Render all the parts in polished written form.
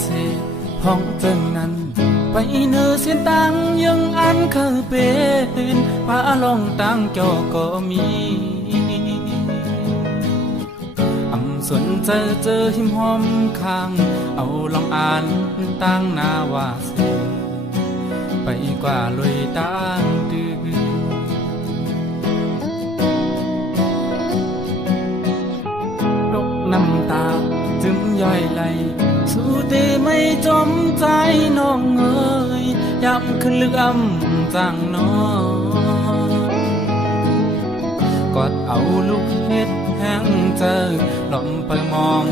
เสห้องเติงนั้นไปเนอเส้นตังยังอันเคยเป็นพาลองตังจอก็มีส่วนเจอหิมหอมข้างเอาลองอ่านตั้งนาว่าเสไปกว่าลอยตั้งดื้อตกน้ำตาจึงย่อยไหลสู้แต่ไม่จมใจน้องเอ๋ยย้ำขึ้นลึกจังน้องกอดเอาลูกเฮ็ดแห้งเจอหล่อมไปมอง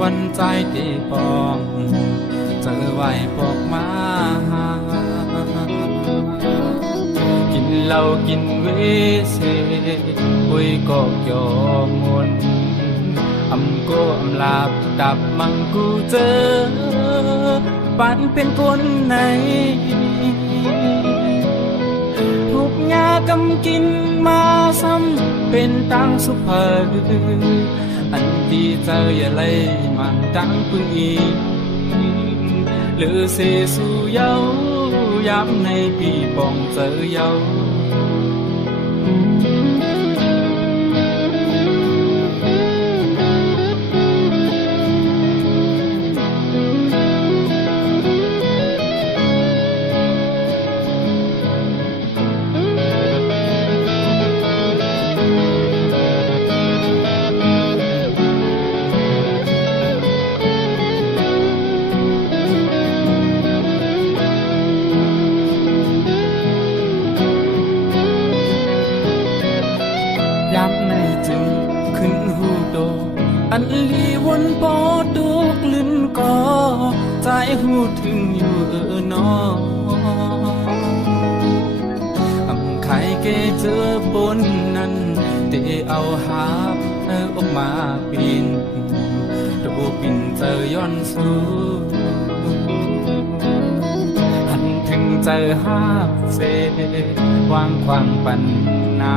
วันใจตีปองเจอไหวปอกมากินเหล้ากินเวเสปุยก็ยอมมนก็ลาบดับมังกูเจอปันเป็นคนไหนทุกงากำกินมาซ้ำเป็นตังสุภาอันที่เจออย่าเลยมันตังพึ่งอีหรือเสสู่เย้าย้ำในปีปองเจอเย้าย้ำในจึงขึ้นหูโดอันลีวนปอดูกลิ้นก็ใจหูถึงอยู่นอไข่เกเจอบนนั้นเตเอาหาบออกมาปินดูปินเจอย้อนสูหันถึงเจอหาบเสวางความปัญนา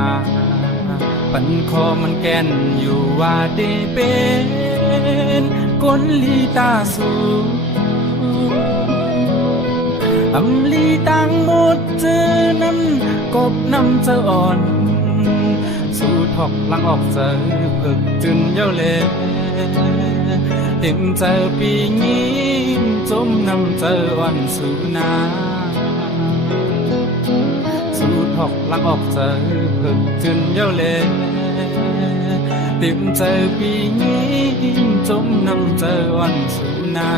ปันคอมันแก่นอยู่ว่าได้เป็นก้นลีตาสูลีตังหมดเจอนั้นกบน้ำเจออ่อนสู่ทอกลังออกเจอเพิกจึนเย้าเล่เต็มเจอปีนี้จมน้ำเจออ่อนสู่นาหอกลังออกเจอเพิกจึนเย้าเล่เต็มเจอปีนี้จมน้ำเจอวันสุนา